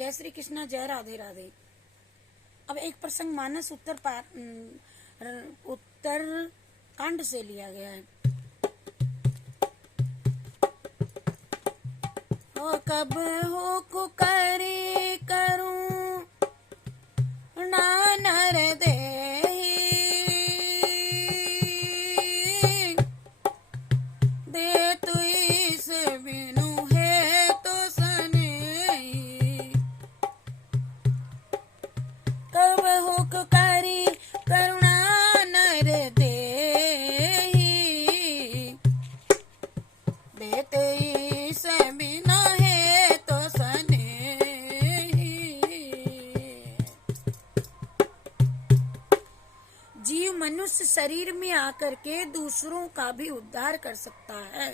जय श्री कृष्णा, जय राधे राधे। अब एक प्रसंग मानस उत्तर कांड से लिया गया है। कब हो कुकरी करूं ना नर दे तु इस बिनु है तो सने। कब हो कुकरी करुणा नर दे इस बिना है तो सने। जीव मनुष्य शरीर में आकर के दूसरों का भी उद्धार कर सकता है।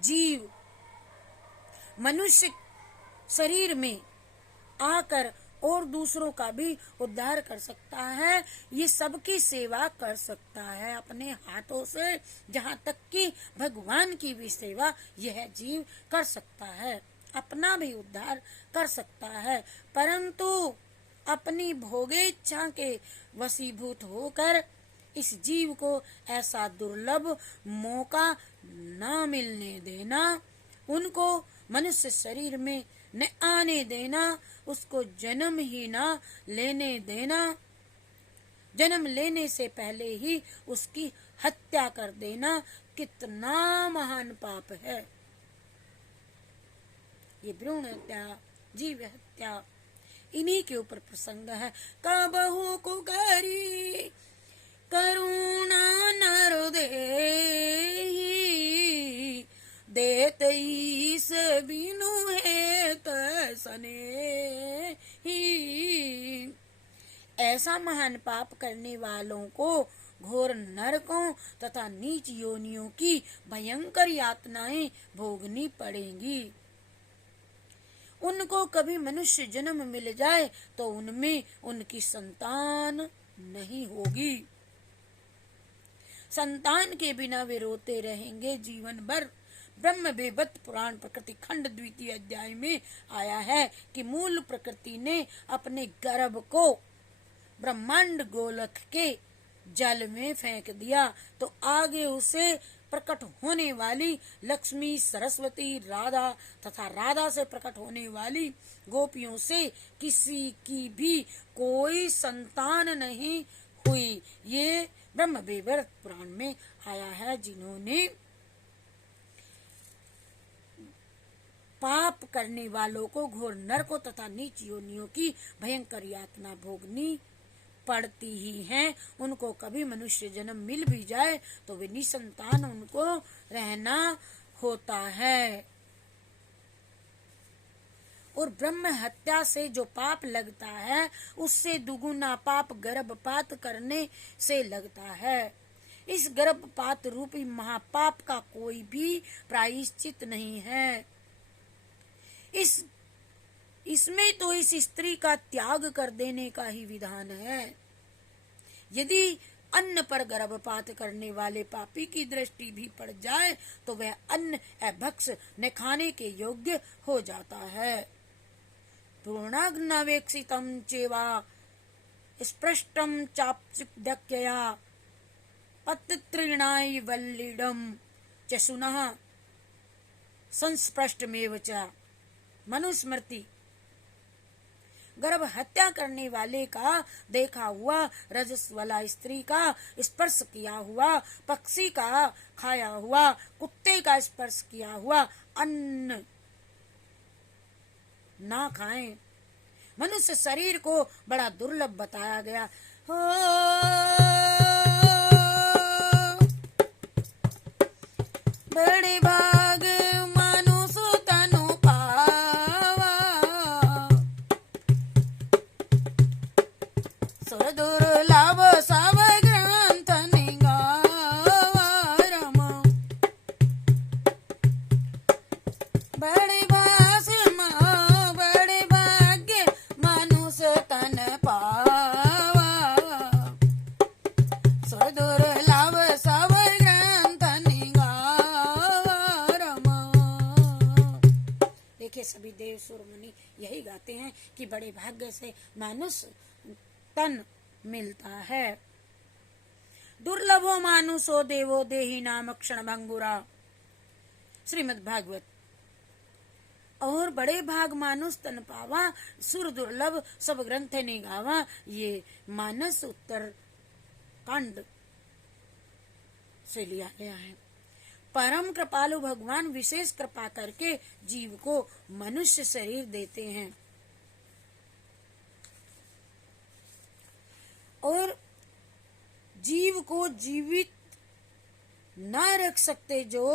जीव मनुष्य शरीर में आकर और दूसरों का भी उद्धार कर सकता है। ये सबकी सेवा कर सकता है अपने हाथों से, जहाँ तक कि भगवान की भी सेवा यह जीव कर सकता है, अपना भी उद्धार कर सकता है। परंतु अपनी भोगेच्छा के वशीभूत होकर इस जीव को ऐसा दुर्लभ मौका न मिलने देना, उनको मनुष्य शरीर में न आने देना, उसको जन्म ही न लेने देना, जन्म लेने से पहले ही उसकी हत्या कर देना कितना महान पाप है। ये भ्रूण हत्या, जीव हत्या, इन्हीं के ऊपर प्रसंग है। कबहु कुकरी करुणा नर देत इस बिनु है तसने। ऐसा महान पाप करने वालों को घोर नरकों तथा नीच योनियों की भयंकर यातनाएं भोगनी पड़ेंगी। उनको कभी मनुष्य जन्म मिल जाए तो उनमें उनकी संतान नहीं होगी। संतान के बिना वे रोते रहेंगे जीवन भर। ब्रह्म बेबत पुराण प्रकृति खंड द्वितीय अध्याय में आया है कि मूल प्रकृति ने अपने गर्भ को ब्रह्मांड गोलक के जल में फेंक दिया, तो आगे उसे प्रकट होने वाली लक्ष्मी, सरस्वती, राधा तथा राधा से प्रकट होने वाली गोपियों से किसी की भी कोई संतान नहीं हुई। ये ब्रह्म बेबत पुराण में आया है। जिन्होंने पाप करने वालों को घोर नरकों तथा नीच योनियों की भयंकर यातना भोगनी पड़ती ही हैं, उनको कभी मनुष्य जन्म मिल भी जाए तो वे निसंतान उनको रहना होता है। और ब्रह्म हत्या से जो पाप लगता है उससे दुगुना पाप गर्भपात करने से लगता है। इस गर्भपात रूपी महापाप का कोई भी प्रायश्चित नहीं है। इसमें तो इस स्त्री का त्याग कर देने का ही विधान है। यदि अन्न पर गर्भपात करने वाले पापी की दृष्टि भी पड़ जाए तो वह अन्न अभक्ष न खाने के योग्य हो जाता है। पूर्णाग्नवेक्षितम चेवा स्पृष्टम चाप्सिदक्यया पत्तृणाय वल्लीडम च सुनः संस्पृष्टमेव च। मनुस्मृति। गर्भ हत्या करने वाले का देखा हुआ, रजस वाला स्त्री का स्पर्श किया हुआ, पक्षी का खाया हुआ, कुत्ते का स्पर्श किया हुआ अन्न ना खाएं। मनुष्य शरीर को बड़ा दुर्लभ बताया गया। बड़े भाग मनुष्य तनु पावा, सुर दुर्लभ सब ग्रंथ निगावा रम। बड़े बड़े भाग्य मनुष्य तन पावा, सुर दुर्लभ सब ग्रंथ निगावा देखे सभी देव सुर मुनि यही गाते हैं कि बड़े भाग्य से मानुष तन मिलता है। दुर्लभो मानुषो देवो देहि नाम क्षण भंगुरा, श्रीमद् भागवत। और बड़े भाग मानुष तन पावा, सुर दुर्लभ सब ग्रंथ ने गावा, ये मानस उत्तर कांड से लिया गया है। परम कृपालु भगवान विशेष कृपा करके जीव को मनुष्य शरीर देते हैं और जीव को जीवित न रख सकते जो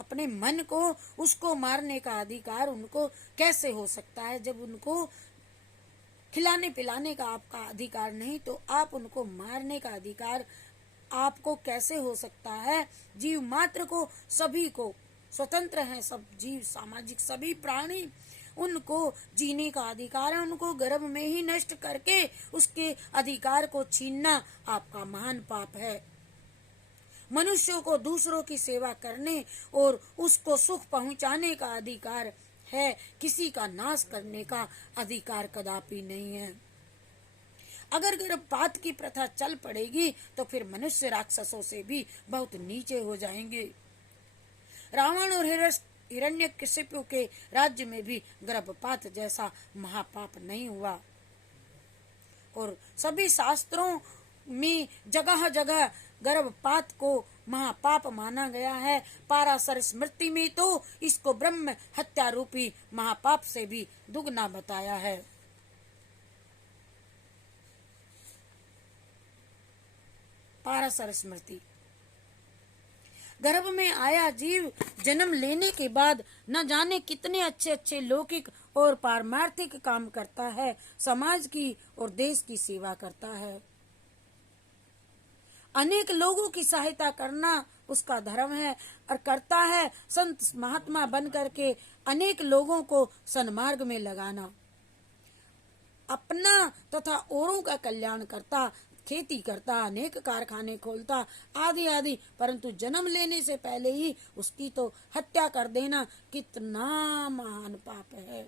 अपने मन को, उसको मारने का अधिकार उनको कैसे हो सकता है? जब उनको खिलाने पिलाने का आपका अधिकार नहीं तो आप उनको मारने का अधिकार आपको कैसे हो सकता है? जीव मात्र को, सभी को, स्वतंत्र हैं सब जीव, सामाजिक सभी प्राणी, उनको जीने का अधिकार है। उनको गर्भ में ही नष्ट करके उसके अधिकार को छीनना आपका महान पाप है। मनुष्यों को दूसरों की सेवा करने और उसको सुख पहुंचाने का अधिकार है, किसी का नाश करने का अधिकार कदापि नहीं है। अगर गर्भपात की प्रथा चल पड़ेगी तो फिर मनुष्य राक्षसों से भी बहुत नीचे हो जाएंगे। रावण और हिरण्यकशिपु के राज्य में भी गर्भपात जैसा महापाप नहीं हुआ और सभी शास्त्रों में जगह जगह गर्भपात को महापाप माना गया है। पाराशर स्मृति में तो इसको ब्रह्म हत्या रूपी महापाप से भी दुगना बताया है। पाराशर स्मृति। गर्भ में आया जीव जन्म लेने के बाद न जाने कितने अच्छे अच्छे लौकिक और पारमार्थिक काम करता है, समाज की और देश की सेवा करता है। अनेक लोगों की सहायता करना उसका धर्म है और करता है। संत महात्मा बन करके अनेक लोगों को सन्मार्ग में लगाना, अपना तथा औरों का कल्याण करता, खेती करता, अनेक कारखाने खोलता आदि आदि, परंतु जन्म लेने से पहले ही उसकी तो हत्या कर देना कितना महान पाप है।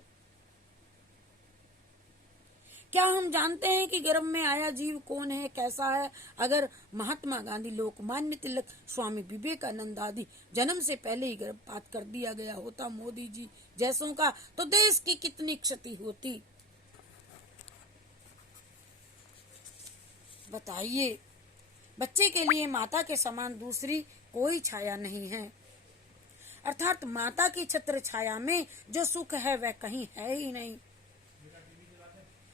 क्या हम जानते हैं कि गर्भ में आया जीव कौन है, कैसा है? अगर महात्मा गांधी, लोकमान्य तिलक, स्वामी विवेकानंद आदि जन्म से पहले ही गर्भपात कर दिया गया होता मोदी जी जैसों का, तो देश की कितनी क्षति होती बताइए। बच्चे के लिए माता के समान दूसरी कोई छाया नहीं है, अर्थात माता की छत्र छाया में जो सुख है वह कहीं है ही नहीं।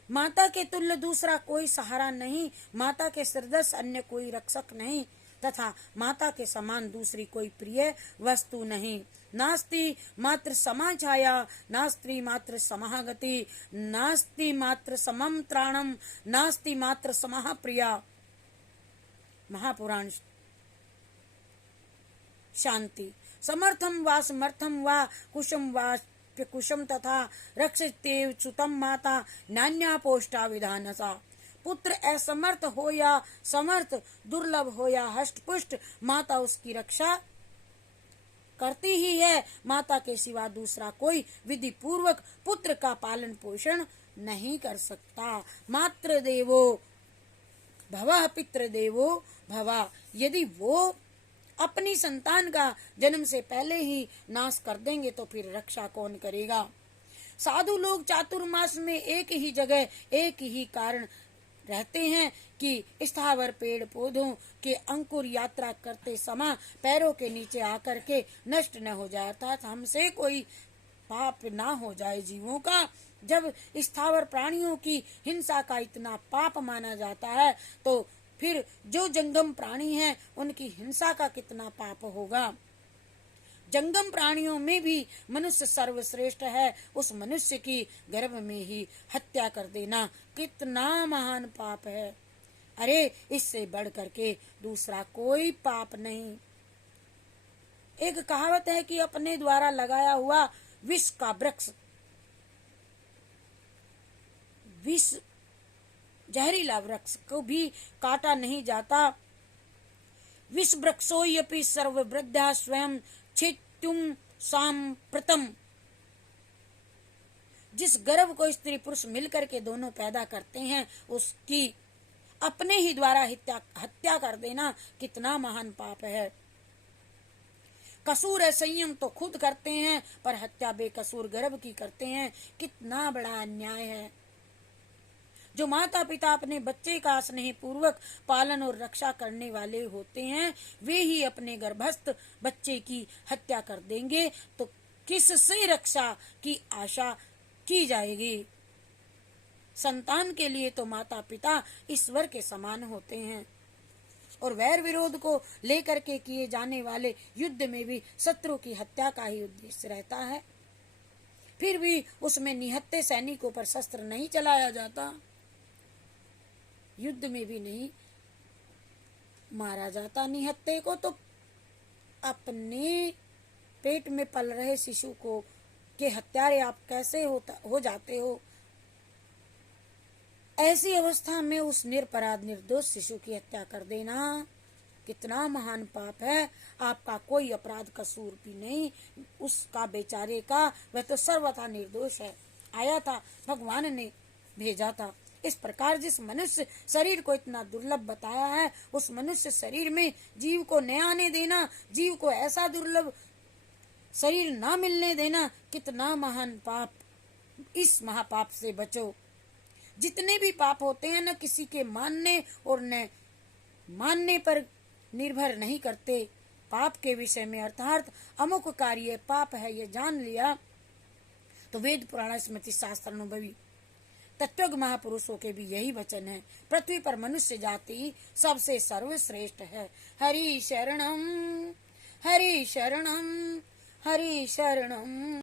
माता के तुल्य दूसरा कोई सहारा नहीं, माता के सदृश अन्य कोई रक्षक नहीं तथा माता के समान दूसरी कोई प्रिय वस्तु नहीं। नास्ति मात्र समा छाया, नास्ति मात्र समागति, नास्ति मात्र समम त्राणम, नास्ति मात्र समः प्रिया। महापुराण शांति। समर्थम वा समर्थम वा कुशम वा कुशम तथा रक्षितेव च्युतम माता नान्या पोष्टा विधानसा। पुत्र असमर्थ हो या समर्थ, दुर्लभ हो या हष्टपुष्ट, माता उसकी रक्षा करती ही है। माता के सिवा दूसरा कोई विधि पूर्वक पुत्र का पालन पोषण नहीं कर सकता। मातृ देवो भवः पितृ देवो भवा। यदि वो अपनी संतान का जन्म से पहले ही नाश कर देंगे तो फिर रक्षा कौन करेगा? साधु लोग चातुर्मास में एक ही जगह एक ही कारण रहते हैं कि स्थावर पेड़ पौधों के अंकुर यात्रा करते समय पैरों के नीचे आकर के नष्ट न हो जाए, अर्थात हमसे कोई पाप ना हो जाए जीवों का। जब स्थावर प्राणियों की हिंसा का इतना पाप माना जाता है तो फिर जो जंगम प्राणी हैं उनकी हिंसा का कितना पाप होगा। जंगम प्राणियों में भी मनुष्य सर्वश्रेष्ठ है, उस मनुष्य की गर्भ में ही हत्या कर देना कितना महान पाप है। अरे इससे बढ़ करके दूसरा कोई पाप नहीं। एक कहावत है कि अपने द्वारा लगाया हुआ विष का वृक्ष, विष जहरीला वृक्ष को भी काटा नहीं जाता। विष वृक्षोयपि सर्ववृद्धा स्वयं छित्तुम सांप्रतम। जिस गर्भ को स्त्री पुरुष मिलकर के दोनों पैदा करते हैं, उसकी अपने ही द्वारा हत्या कर देना कितना महान पाप है। कसूर है संयम तो खुद करते हैं, पर हत्या बेकसूर गर्भ की करते हैं, कितना बड़ा अन्याय है। जो माता पिता अपने बच्चे का स्नेह पूर्वक पालन और रक्षा करने वाले होते हैं, वे ही अपने गर्भस्थ बच्चे की हत्या कर देंगे तो किससे रक्षा की आशा की जाएगी। संतान के लिए तो माता पिता ईश्वर के समान होते हैं, और वैर विरोध को लेकर के किए जाने वाले युद्ध में भी शत्रु की हत्या का ही उद्देश्य रहता है। फिर भी उसमें निहत्थे सैनिकों पर शस्त्र नहीं चलाया जाता, युद्ध में भी नहीं मारा जाता निहत्थे को, तो अपने पेट में पल रहे शिशु को के हत्यारे आप कैसे हो जाते हो। ऐसी अवस्था में उस निरपराध निर्दोष शिशु की हत्या कर देना कितना महान पाप है। आपका कोई अपराध कसूर भी नहीं, उसका बेचारे का, वह तो सर्वथा निर्दोष है, आया था भगवान ने भेजा था। इस प्रकार जिस मनुष्य शरीर को इतना दुर्लभ बताया है, उस मनुष्य शरीर में जीव को न आने देना, जीव को ऐसा दुर्लभ शरीर ना मिलने देना कितना महान पाप। इस महापाप से बचो। जितने भी पाप होते हैं न किसी के मानने और न मानने पर निर्भर नहीं करते। पाप के विषय में अर्थात अमुक कार्य पाप है ये जान लिया तो वेद पुराण स्मृति शास्त्र अनुभवी तत्वज्ञ महापुरुषों के भी यही वचन है। पृथ्वी पर मनुष्य जाति सबसे सर्वश्रेष्ठ है। हरि शरणम हरि शरणम हरि शरणम।